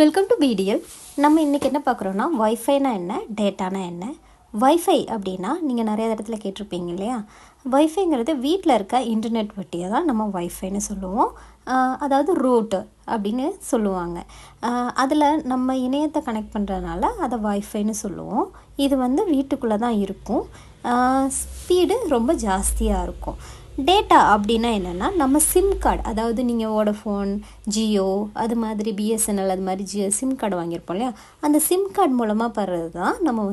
Welcome to PDL. நம்ம இன்றைக்கி என்ன பார்க்குறோன்னா, வைஃபைனா என்ன, டேட்டானா என்ன. வைஃபை அப்படின்னா நீங்கள் நிறைய இடத்துல கேட்டிருப்பீங்க இல்லையா. வைஃபைங்கிறது வீட்டில் இருக்க இன்டர்நெட் வட்டியை தான் நம்ம வைஃபைன்னு சொல்லுவோம். அதாவது ரூட்டர் அப்படின்னு சொல்லுவாங்க. அதில் நம்ம இணையத்தை கனெக்ட் பண்ணுறதுனால அதை வைஃபைன்னு சொல்லுவோம். இது வீட்டுக்குள்ளே தான் இருக்கும். ஸ்பீடு ரொம்ப ஜாஸ்தியாக இருக்கும். டேட்டா அப்படின்னா என்னென்னா, நம்ம சிம் கார்டு, அதாவது நீங்கள் வோடஃபோன், ஜியோ, அது மாதிரி பிஎஸ்என்எல், அது மாதிரி சிம் கார்டு வாங்கியிருப்போம் இல்லையா. அந்த சிம் கார்டு மூலமாக படுறது தான் நம்ம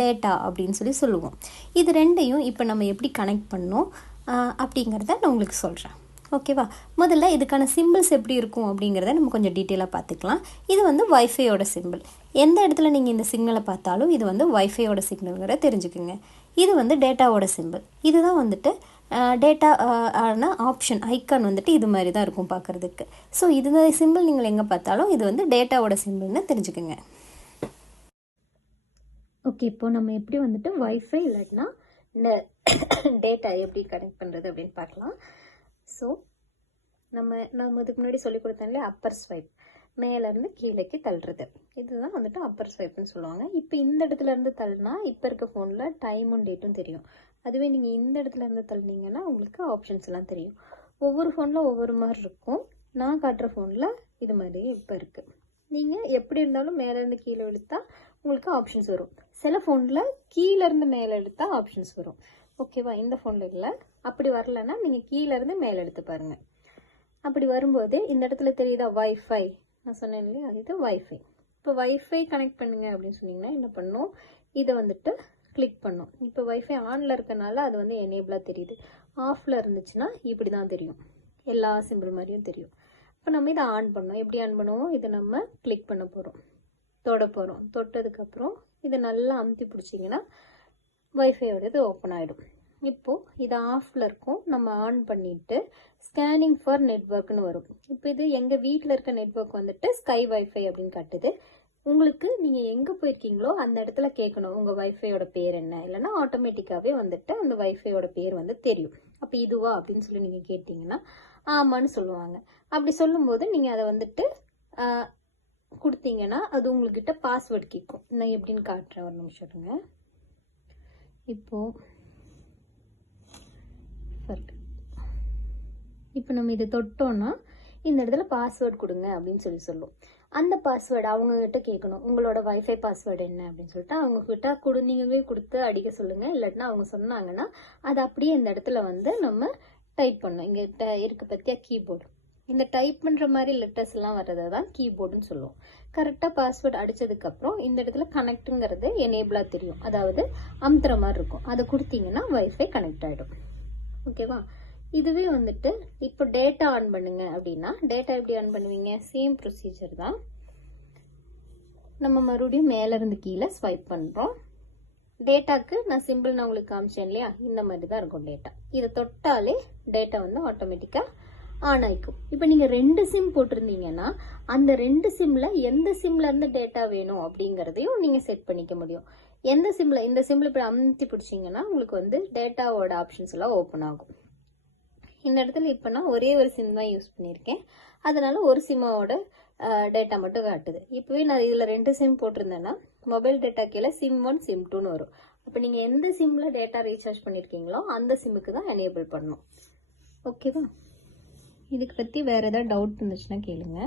டேட்டா அப்படின்னு சொல்லுவோம். இது ரெண்டையும் இப்போ நம்ம எப்படி கனெக்ட் பண்ணோம் அப்படிங்கிறத நான் உங்களுக்கு சொல்கிறேன். ஓகேவா. முதல்ல இதுக்கான சிம்பிள்ஸ் எப்படி இருக்கும் அப்படிங்கிறத நம்ம கொஞ்சம் டீட்டெயிலாக பார்த்துக்கலாம். இது வைஃபையோட சிம்பிள். எந்த இடத்துல நீங்கள் இந்த சிக்னலை பார்த்தாலும் இது வைஃபையோட சிக்னலுங்கிற தெரிஞ்சுக்குங்க. இது டேட்டாவோட சிம்பிள். இதுதான் டேட்டா ஆன ஆப்ஷன் ஐக்கான் இது மாதிரி தான் இருக்கும் பார்க்குறதுக்கு. ஸோ இது சிம்பிள் நீங்கள் எங்கே பார்த்தாலும் இது டேட்டாவோட சிம்பிள்னு தெரிஞ்சுக்குங்க. ஓகே, இப்போது நம்ம எப்படி வைஃபை இல்லாட்டினா டேட்டா எப்படி கனெக்ட் பண்ணுறது அப்படின்னு பார்க்கலாம். ஸோ நம்ம இதுக்கு முன்னாடி சொல்லி கொடுத்தோம்ல, அப்பர் ஸ்வைப், மேலேருந்து கீழேக்கு தள்ளுறது, இதுதான் அப்பர் ஸ்வைப்னு சொல்லுவாங்க. இப்போ இந்த இடத்துல இருந்து தள்ளினா இப்போ இருக்க ஃபோனில் டைமும் டேட்டும் தெரியும். அதுவே நீங்கள் இந்த இடத்துல இருந்து தள்ளினீங்கன்னா உங்களுக்கு ஆப்ஷன்ஸ் எல்லாம் தெரியும். ஒவ்வொரு ஃபோனில் ஒவ்வொரு மாதிரி இருக்கும். நான் காட்டுற ஃபோனில் இது மாதிரி இப்போ இருக்குது. நீங்கள் எப்படி இருந்தாலும் மேலேருந்து கீழே எடுத்தால் உங்களுக்கு ஆப்ஷன்ஸ் வரும். சில ஃபோனில் கீழேருந்து மேலே எடுத்தால் ஆப்ஷன்ஸ் வரும். ஓகேவா. இந்த ஃபோனில் இல்லை. அப்படி வரலன்னா நீங்கள் கீழேருந்து மேலே எடுத்து பாருங்கள். அப்படி வரும்போது இந்த இடத்துல தெரியுதா வைஃபை, நான் சொன்னேன் இல்லையா, அது வைஃபை. இப்போ வைஃபை கனெக்ட் பண்ணுங்க அப்படின்னு சொன்னீங்கன்னா என்ன பண்ணும், இதை கிளிக் பண்ணும். இப்போ வைஃபை ஆனில் இருக்கனால அது எனேபிளாக தெரியுது. ஆஃபில் இருந்துச்சுன்னா இப்படி தான் தெரியும், எல்லா சிம்பிள் மாதிரியும் தெரியும். இப்போ நம்ம இதை ஆன் பண்ணோம். எப்படி ஆன் பண்ணுவோம், இதை நம்ம கிளிக் பண்ண போகிறோம், தொட போகிறோம். தொட்டதுக்கப்புறம் இதை நல்லா அமுத்தி பிடிச்சிங்கன்னா வைஃபையோட இது ஓப்பன் ஆகிடும். இப்போது இது ஆஃபில் இருக்கும். நம்ம ஆன் பண்ணிவிட்டு ஸ்கேனிங் ஃபார் நெட்ஒர்க்னு வரும். இப்போ இது எங்கள் வீட்டில் இருக்க நெட்ஒர்க் ஸ்கை வைஃபை அப்படின்னு காட்டுது. உங்களுக்கு நீங்கள் எங்கே போயிருக்கீங்களோ அந்த இடத்துல கேட்கணும் உங்கள் வைஃபையோட பேர் என்ன, இல்லைன்னா ஆட்டோமேட்டிக்காகவே அந்த வைஃபையோட பேர் தெரியும். அப்போ இதுவா அப்படின்னு சொல்லி நீங்கள் கேட்டிங்கன்னா ஆமான்னு சொல்லுவாங்க. அப்படி சொல்லும்போது நீங்கள் அதை கொடுத்தீங்கன்னா அது உங்கள்கிட்ட பாஸ்வேர்டு கேட்கும். நான் எப்படின்னு காட்டுறேன், ஒரு நிமிஷம் இருங்க. இப்போ நம்ம இதை தொட்டோன்னா இந்த இடத்துல பாஸ்வேர்டு கொடுங்க அப்படின்னு சொல்லும். அந்த பாஸ்வேர்டு அவங்கக்கிட்ட கேட்கணும், உங்களோட வைஃபை பாஸ்வேர்டு என்ன அப்படின்னு சொல்லிட்டு அவங்கக்கிட்ட நீங்களே கொடுத்து அடிக்க சொல்லுங்கள். இல்லாட்டினா அவங்க சொன்னாங்கன்னா அது அப்படியே இந்த இடத்துல நம்ம டைப் பண்ணணும். இங்கே இருக்க பற்றியா கீபோர்டு, இந்த டைப் பண்ணுற மாதிரி லெட்டர்ஸ் எல்லாம் வர்றதை தான் கீபோர்டுன்னு சொல்லுவோம். கரெக்டாக பாஸ்வேர்டு அடித்ததுக்கப்புறம் இந்த இடத்துல கனெக்ட்டுங்கிறது எனேபிளாக தெரியும், அதாவது அமுத்துற மாதிரி இருக்கும். அதை கொடுத்தீங்கன்னா வைஃபை கனெக்ட் ஆகிடும். ஓகேவா. இதுவே இப்போ டேட்டா ஆன் பண்ணுங்க அப்படின்னா டேட்டா எப்படி ஆன் பண்ணுவீங்க, சேம் ப்ரொசீஜர் தான். நம்ம மறுபடியும் மேலேருந்து கீழே ஸ்வைப் பண்ணுறோம். டேட்டாக்கு நான் சிம்பிள் நான் உங்களுக்கு காமிச்சேன் இல்லையா, இந்த மாதிரி தான் இருக்கும் டேட்டா. இதை தொட்டாலே டேட்டா ஆட்டோமேட்டிக்காக ஆன் ஆயிக்கும். இப்போ நீங்கள் 2 சிம் போட்டிருந்தீங்கன்னா அந்த 2 சிம்மில் எந்த சிம்ல இருந்து டேட்டா வேணும் அப்படிங்கிறதையும் நீங்கள் செட் பண்ணிக்க முடியும். எந்த சிம்மில், இந்த சிம்மில் இப்போ அமுத்தி பிடிச்சிங்கன்னா உங்களுக்கு டேட்டாவோட ஆப்ஷன்ஸ் எல்லாம் ஓப்பன் ஆகும். இந்த இடத்துல இப்போ நான் ஒரே ஒரு சிம் தான் யூஸ் பண்ணியிருக்கேன், அதனால ஒரு சிம்மாவோட டேட்டா மட்டும் காட்டுது. இப்போவே நான் இதில் 2 சிம் போட்டிருந்தேன்னா மொபைல் டேட்டா கீழே சிம் 1 சிம் 2ன்னு வரும். அப்போ நீங்கள் எந்த சிம்மில் டேட்டா ரீசார்ஜ் பண்ணியிருக்கீங்களோ அந்த சிம்முக்கு தான் எனேபிள் பண்ணணும். ஓகேவா. இதுக்கு பற்றி வேறு ஏதாவது டவுட் இருந்துச்சுன்னா கேளுங்க.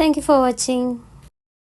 தேங்க்யூ ஃபார் வாட்சிங்.